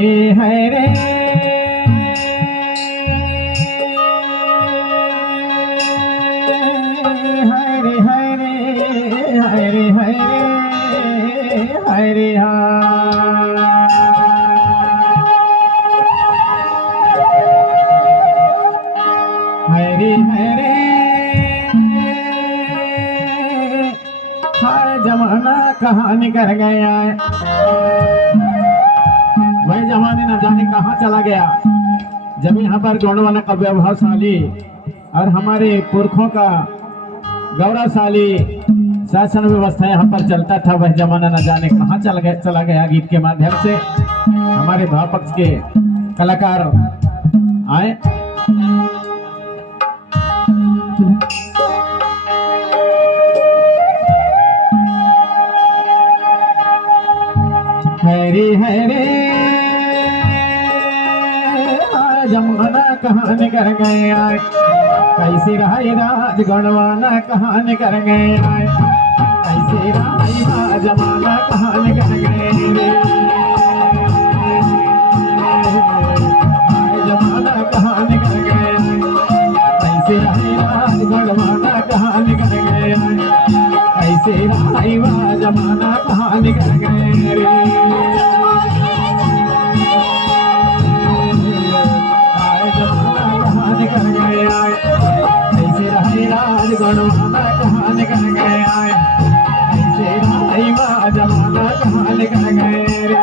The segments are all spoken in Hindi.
है रे हरे हरे हरे हरे हरे हरे हरे हाय जमाना कहाँ निकल गया है वही जमाने न जाने कहाँ चला गया जब यहाँ पर गौंडवाना का व्यवहारशाली और हमारे पुरखों का गौरवशाली शासन व्यवस्था यहाँ पर चलता था वह जमाना न जाने कहाँ चला गया गीत के माध्यम से हमारे भाव पक्ष के कलाकार आए हरे हरे जमाना कहाँ निकल गए आए कैसे रही राज गणवाना कहाँ निकल गए आए कैसे रही जमाना कहाँ निकल गए रे जमाना कहाँ निकल गए कैसे रही राज गणवाना कहाँ निकल गए कैसे रही जमाना कहाँ निकल गए रे राज गणवाना कहाँ निकल गए आए ऐसे राईवा जमाना कहाँ निकल गए रे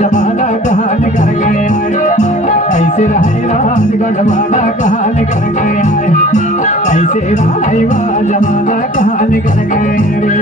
जमाना कहाँ निकल गए कैसे रहे राज गणवाना कहाँ निकल गए कैसे राईवा जमाना कहाँ निकल गए रे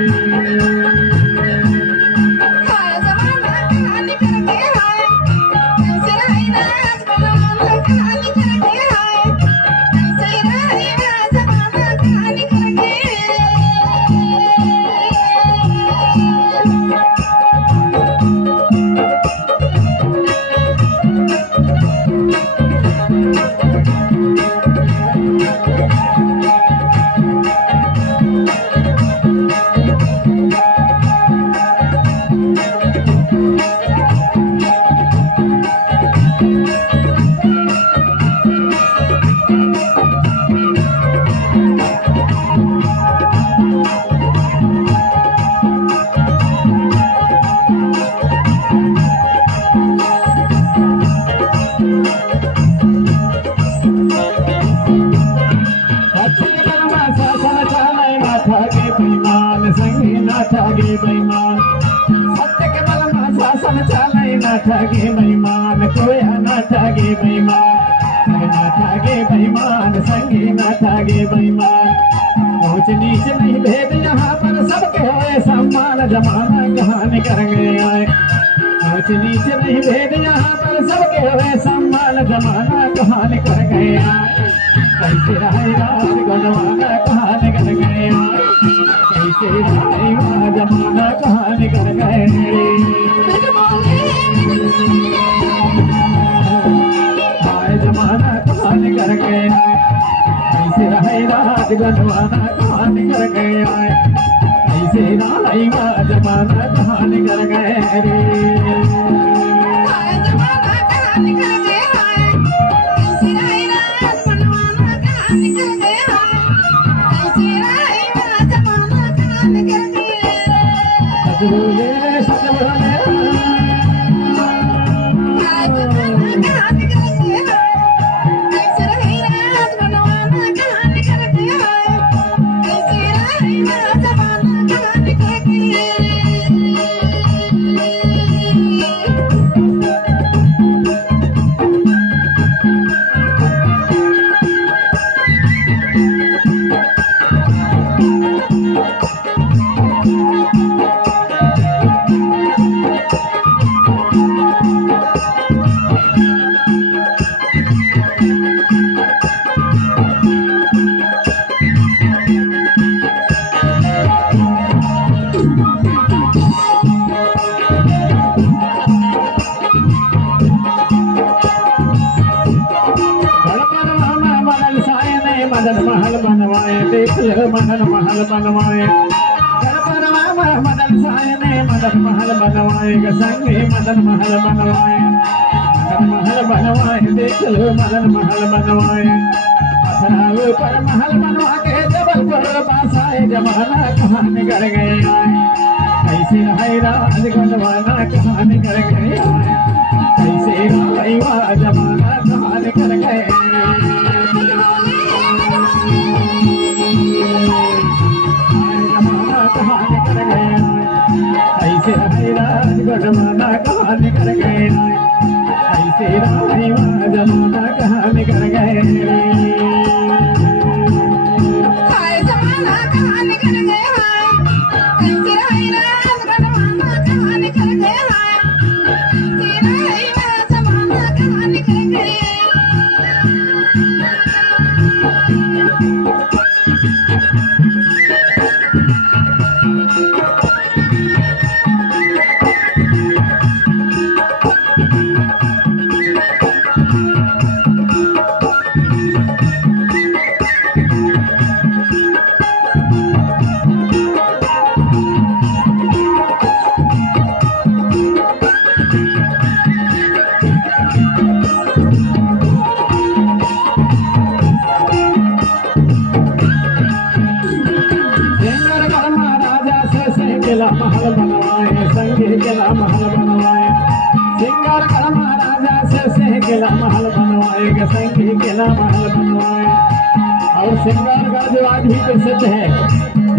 ठगे बेईमान सत्य के बल में शासन चले न ठगे बेईमान कोया न ठगे बेईमान न ठगे बेईमान संगी न ठगे बेईमान ऊंच नीच नहीं भेद यहाँ पर सबके होए सम्मान जमाना कहाँ निकल गए आए ऊंच नीच नहीं भेद यहाँ पर सबके होए सम्मान जमाना कहाँ निकल गए आए कैसे रहे राज गणवाना कहाँ निकल गए आए कैसे रहे जमाना कहाँ निकल गए हाय जमाना कहाँ निकल गए कैसे रहे राज गणवाना कहाँ निकल गए कैसे रहे जमाना कहाँ निकल गए रे मदन महल बनवाए देख लो मदन महल बनवाए गणपरवा मदन साय ने मदन महल बनवाए संगी मदन महल बनवाए मदन महल बनवाए देख लो मदन महल बनवाए पथराव पर महल बनवा के जबलपुर बसाए जमाना कहाँ निकल गए कैसे रहे राज गढ़वाना कहाँ निकल गए कैसे रहा जमाना कहाँ निकल गए ऐसे रहे राज गढ़वाना कहाँ निकल गए ऐसे रहे जमाना कहाँ निकल गए महल बनवाए संगे किला महल बनवाए सिंगार कर महाराजा से किला महल बनवाए संगे किला महल बनवाए और सिंगारगढ़ जो आज भी प्रसिद्ध है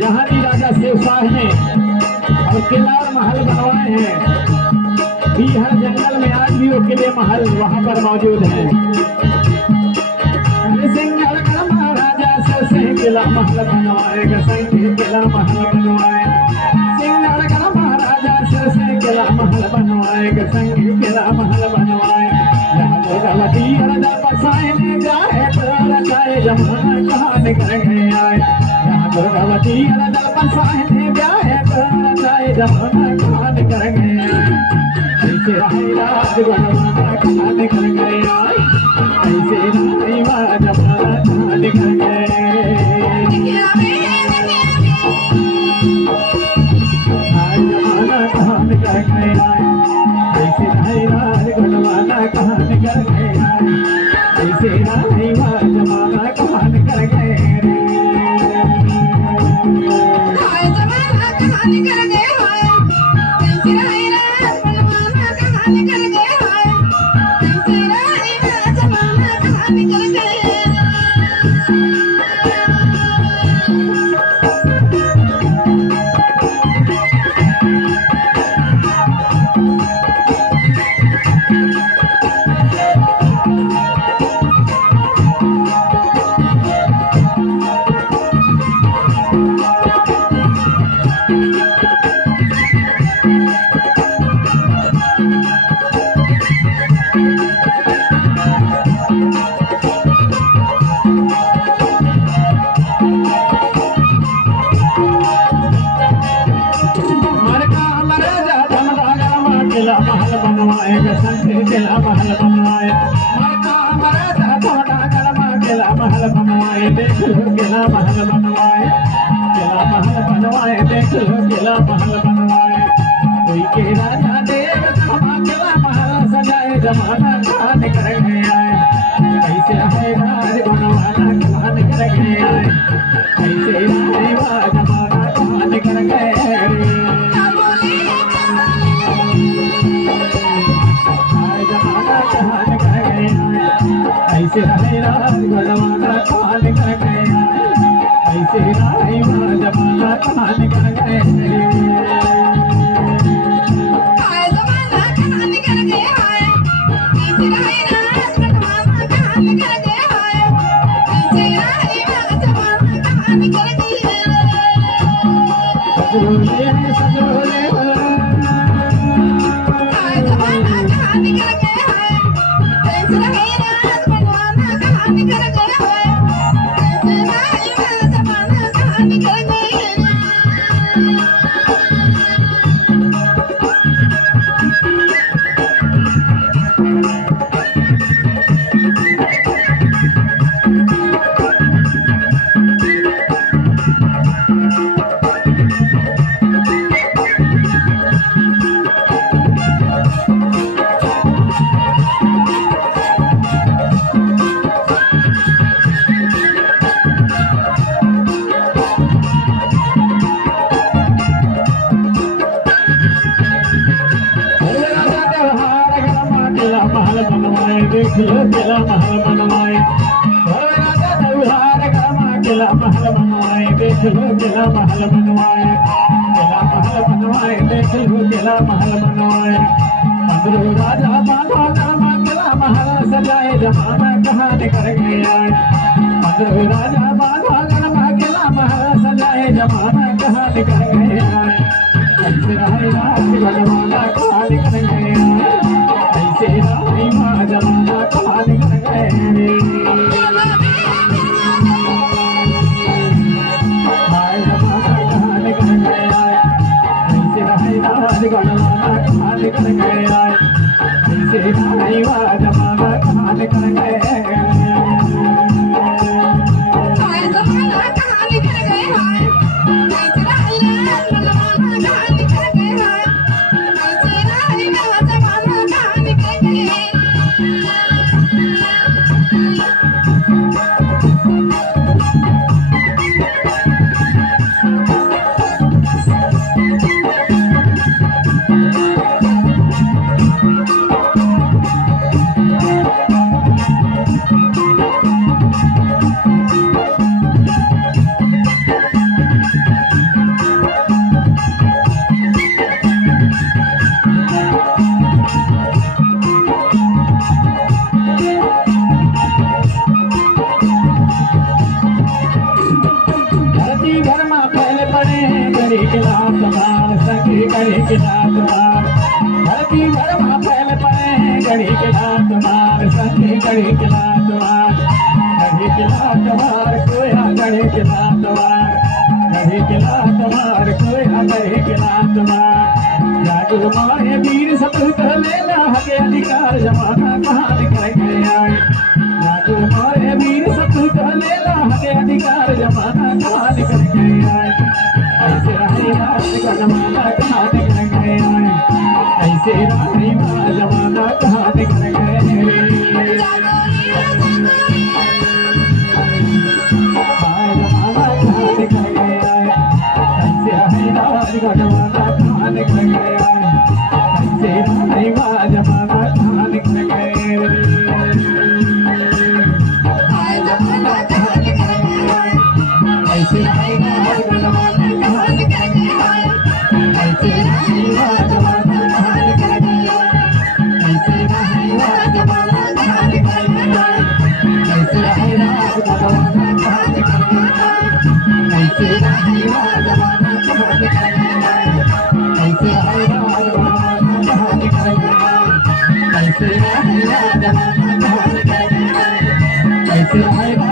यहाँ भी राजा शिवशाह ने और किला महल बनवाए हैं बिहार जंगल में आज भी वो किले महल वहाँ पर मौजूद है सिंगारगढ़ महाराजा से किला महल बनवाए संगे किला महल बनवाए किला महल बनवाए संगी किला महल बनवाए भगवती राजा बसाए ने जाए जाए जमाना कहाँ निकल गए आए भगवती राजा बसाए ने जाए जाए जमाना कहाँ निकल गए ऐसे रहे राज गढ़वाना कहाँ निकल गए आए ऐसे रहे जमाना कहाँ निकल गए कहाँ निकल गया ऐसे रहे राज गढ़वाना कहाँ निकल गया ऐसे रहे जमाना कहाँ निकल गए महल बनवाए संगे किला महल बनवाए किला महल बनवाए देख लो किला महल बनवाए देख लो किला महल बनवाए कोई के राजा देव किला महल सजाए जमाना कहाँ निकल गया कैसे है राज बनवाना कहाँ निकल गया कैसे जमाना कहाँ निकल गए ऐसे रहे राज गढ़वाना कहाँ निकल गया ऐसे रहे जमाना कहाँ निकल गए लो केला महल बनवाए राजा रघुहार गामा केला महल बनवाए देख लो केला महल बनवाए देख लो केला महल बनवाए पंद्रह राजा बाबा गामा केला महल सजाए जमाना कहानी कर गया पंद्रह राजा बाबा गामा केला महल सजाए जमाना कहानी कर गया ऐसे राही राज जमाना कहानी कर गया ऐसे राही माँ जमाना कहानी कर गए जमाना कहानी कर गया ऐसे राही माँ जमाना कहानी कर गए गड़ी के लात मार संगी गड़ी के लात मार धरती भर में फैल पड़े गड़ी के लात मार संगी गड़ी के लात मार गड़ी के लात मार कोया गड़ी के लात मार गड़ी के लात मार कोया गड़ी के लात मार जागो माए वीर सपूत लेला हके अधिकार जमाना कहानी कर गया जागो माए वीर सपूत लेला हके अधिकार जमाना कहानी कर गया ऐसे राही राज का जमाना कहानी कर गया ऐसे राही माँ जमाना कहानी कर गए जमाना कहानी कर गया ऐसे राही राज का जमाना कहानी कर गया ऐसे राही माँ जमाना कहानी कर गए ऐसे राही राज का जमाना ऐसे